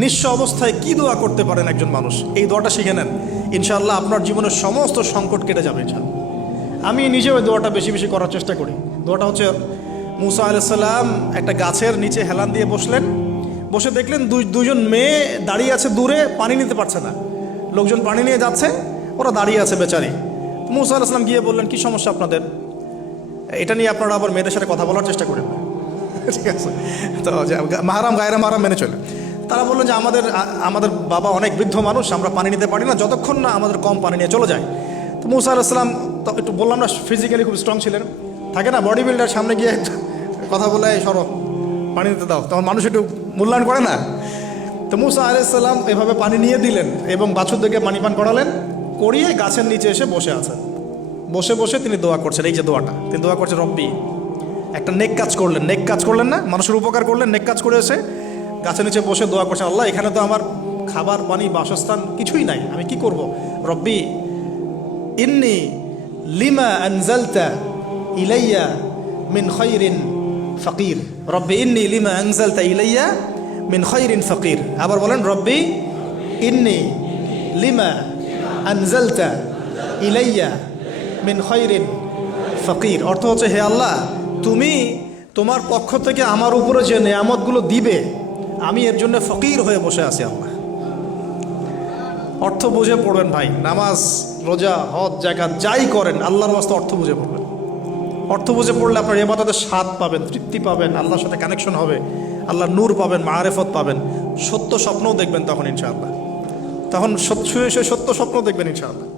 নিঃস্ব অবস্থায় কি দোয়া করতে পারেন একজন মানুষ, এই দোয়াটা শিখে নেন, ইনশাআল্লাহ আপনার জীবনের সমস্ত সংকট কেটে যাবে ইনশাআল্লাহ। আমি নিজেও ওই দোয়াটা বেশি বেশি করার চেষ্টা করি। দোয়াটা হচ্ছে, মুসা আলাইহিস সালাম একটা গাছের নিচে হেলান দিয়ে বসলেন, বসে দেখলেন দুজন মেয়ে দাঁড়িয়ে আছে দূরে, পানি নিতে পারছে না, লোকজন পানি নিয়ে যাচ্ছে, ওরা দাঁড়িয়ে আছে বেচারি। মুসা আলাইহিস সালাম গিয়ে বললেন, কি সমস্যা আপনাদের? এটা নিয়ে আপনারা আবার মেয়েদের সাথে কথা বলার চেষ্টা করেন না, ঠিক আছে? তো মাহারাম গায়রা মাহারাম মেনে চলে। তারা বললেন যে আমাদের বাবা অনেক বৃদ্ধ মানুষ, আমরা পানি নিতে পারি না যতক্ষণ না আমাদের কম পানি নিয়ে চলে যায়। তো মুসা আলাইহিস সালাম তো একটু বললাম না, ফিজিক্যালি খুব স্ট্রং ছিলেন, থাকে না বডি বিল্ডার, সামনে গিয়ে কথা বলে সরো পানি নিতে দাও, তখন মানুষ একটু মূল্যায়ন করে না। তো মুসা আলাইহিস সালাম এভাবে পানি নিয়ে দিলেন এবং বাছুরদেরকে পানি পান করালেন, করিয়ে গাছের নিচে এসে বসে আছেন। বসে বসে তিনি দোয়া করছেন, এই যে দোয়াটা তিনি দোয়া করছেন, রব্বি, একটা নেক কাজ করলেন, নেক কাজ করলেন না, মানুষের উপকার করলেন, নেক কাজ করে এসে গাছের নিচে বসে দোয়া করছেন, আল্লাহ এখানে তো আমার খাবার পানি বাসস্থান কিছুই নাই, আমি কি করব? রব্বি ইন্নি লিমা আনজালতা ইলাইয়া মিন খায়রিন ফাকির, রব্বি ইন্নি লিমা আনজালতা ইলাইয়া মিন খায়রিন ফাকির। আবার বলেন, রব্বি ইন্নি লিমা আনজালতা ইলাইয়া মিন খায়রিন ফাকির। অর্থ হচ্ছে, হে আল্লাহ, তুমি তোমার পক্ষ থেকে আমার উপরে যে নেয়ামতগুলো দিবে, আমি এর জন্য ফকির হয়ে বসে আছি আল্লাহ। অর্থ বুঝে পড়বেন ভাই, নামাজ রোজা হজ জাকাত যাই করেন আল্লাহর ওয়াস্তে অর্থ বুঝে পড়বেন। অর্থ বুঝে পড়লে আপনার ইবাদতের স্বাদ পাবেন, তৃপ্তি পাবেন, আল্লাহর সাথে কানেকশন হবে, আল্লাহর নূর পাবেন, মাআরিফত পাবেন, সত্য স্বপ্নও দেখবেন তখন ইনশাআল্লাহ। তখন শুয়ে শুয়ে সত্য স্বপ্ন দেখবেন ইনশাআল্লাহ।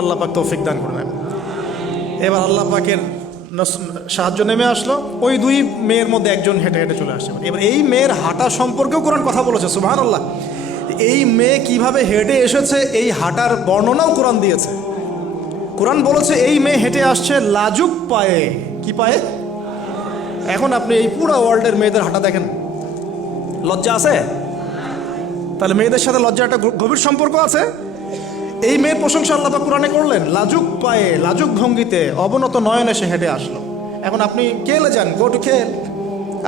আল্লাহ পাক তৌফিক দান করেন। এবার আল্লাহ পাকের সাহায্য নেমে আসলো, ওই দুই মেয়ের মধ্যে একজন হেঁটে হেঁটে চলে আসছে। এবার এই মেয়ের হাঁটা সম্পর্কেও কোরআন কথা বলেছে, সুবহানাল্লাহ। এই মেয়ে কিভাবে হেঁটে এসেছে এই হাঁটার বর্ণনাও কোরআন দিয়েছে। কোরআন বলেছে এই মেয়ে হেঁটে আসছে লাজুক পায়ে। কি পায়ে? এখন আপনি এই পুরো ওয়ার্ল্ডের মেয়েদের হাঁটা দেখেন, লজ্জা আছে? তাহলে মেয়েদের সাথে লজ্জা একটা গভীর সম্পর্ক আছে। এই মেয়ের প্রশংসা আল্লাহ পাক কোরআনে করলেন, লাজুক পায়ে, লাজুক ভঙ্গিতে, অবনত নয়নে সে হেঁটে আসলো। এখন আপনি কেলে যান, গো টু খেল,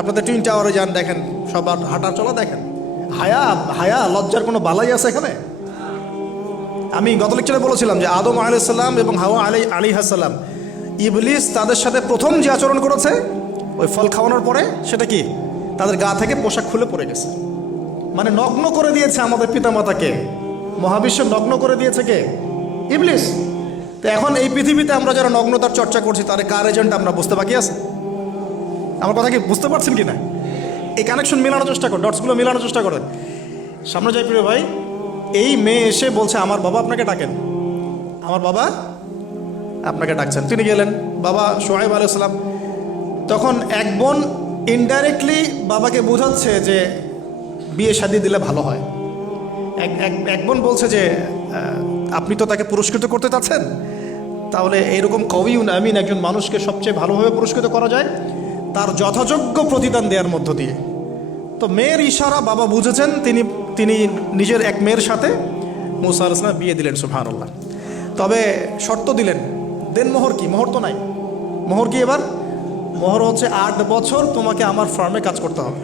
আপনাদের টুইন টাওয়ারে যান, দেখেন সবার হাঁটার চলা দেখেন। হায়া লজ্জার কোনো বালাই আছে এখানে? আমি গত লেকচারে বলেছিলাম যে আদম আলাইহিস সালাম এবং হাওয়া আলাইহিস সালাম, ইবলিস তাদের সাথে প্রথম যে আচরণ করেছে ওই ফল খাওয়ানোর পরে, সেটা কি? তাদের গা থেকে পোশাক খুলে পড়ে গেছে, মানে নগ্ন করে দিয়েছে আমাদের পিতামাতাকে। মহাবিশ্ব নগ্ন করে দিয়েছে কে? ইবলিস। তো এখন এই পৃথিবীতে আমরা যারা নগ্নতার চর্চা করছি, তার কার এজেন্ট আমরা বুঝতে বাকি আছে? আমার কথা কি বুঝতে পারছেন কি না? এই কানেকশন মেলানোর চেষ্টা করেন, ডটসগুলো মেলানোর চেষ্টা করেন। সামনে যাই প্রিয় ভাই, এই মেয়ে এসে বলছে, আমার বাবা আপনাকে ডাকেন, আমার বাবা আপনাকে ডাকছেন। তিনি গেলেন, বাবা শুআয়ব আলাইহিস সালাম। তখন এক বোন ইনডাইরেক্টলি বাবাকে বোঝাচ্ছে যে বিয়ে শাদী দিলে ভালো হয়। এক বোন বলছে যে আপনি তো তাকে পুরস্কৃত করতে চাচ্ছেন, তাহলে এইরকম কবিউন আমিন একজন মানুষকে সবচেয়ে ভালোভাবে পুরস্কৃত করা যায় তার যথাযোগ্য প্রতিদান দেওয়ার মধ্য দিয়ে। তো মেয়ের ইশারা বাবা বুঝেছেন, তিনি নিজের এক মেয়ের সাথে মুসা আলাইহিস সালাম বিয়ে দিলেন, সুবহানাল্লাহ। তবে শর্ত দিলেন, দেন মোহর। কি মোহর? তো নাই মোহর। কি এবার মোহর হচ্ছে 8 বছর তোমাকে আমার ফার্মে কাজ করতে হবে।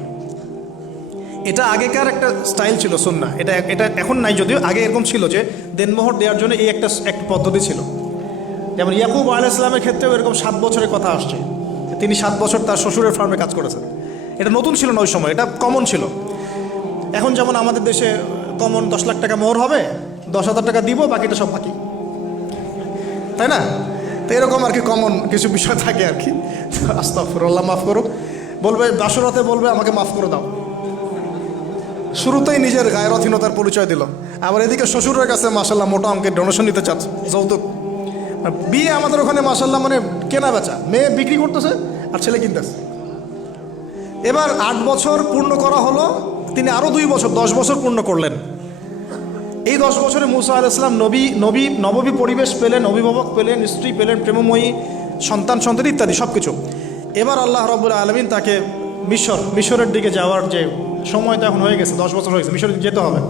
এটা আগেকার একটা স্টাইল ছিল, সুন্নাহ। এটা এখন নাই, যদিও আগে এরকম ছিল যে দেনমোহর দেওয়ার জন্য এই একটা পদ্ধতি ছিল। যেমন ইয়াকুব আলাইহিস সালামের ক্ষেত্রেও এরকম 7 বছরের কথা আসছে, তিনি 7 বছর তার শ্বশুরের ফার্মে কাজ করেছেন। এটা নতুন ছিল না ওই সময়, এটা কমন ছিল। এখন যেমন আমাদের দেশে কমন 10 লাখ টাকা মোহর হবে, 10,000 টাকা দিব, বাকিটা সব বাকি, তাই না? তো এরকম আর কি কমন কিছু বিষয় থাকে আর কি। আস্তাগফিরুল্লাহ, মাফ করো। বলবে বাসরাতে, বলবে আমাকে মাফ করে দাও। শুরুতেই নিজের গায়রথহীনতার পরিচয় দিল। আবার এদিকে শ্বশুরের কাছে মাশাল্লাহ মোটা অঙ্কের ডোনেশন নিতে চাচ্ছে, যৌতুক। বিয়ে আমাদের ওখানে মাশাল্লাহ মানে কেনা বেচা, মেয়ে বিক্রি করতেছে আর ছেলে কিনতেছে। এবার 8 বছর পূর্ণ করা হলো, তিনি আরও 2 বছর 10 বছর পূর্ণ করলেন। এই 10 বছরে মুসা আলাইহিস সালাম নববী পরিবেশ পেলেন, অভিভাবক পেলেন, স্ত্রী পেলেন, প্রেমময়ী সন্তান ইত্যাদি সব কিছু। এবার আল্লাহ রাব্বুল আলামিন তাকে মিশরের দিকে যাওয়ার যে সময়টা এখন হয়ে গেছে, 10 বছর হয়ে গেছে, মিশরে যেতে হবে।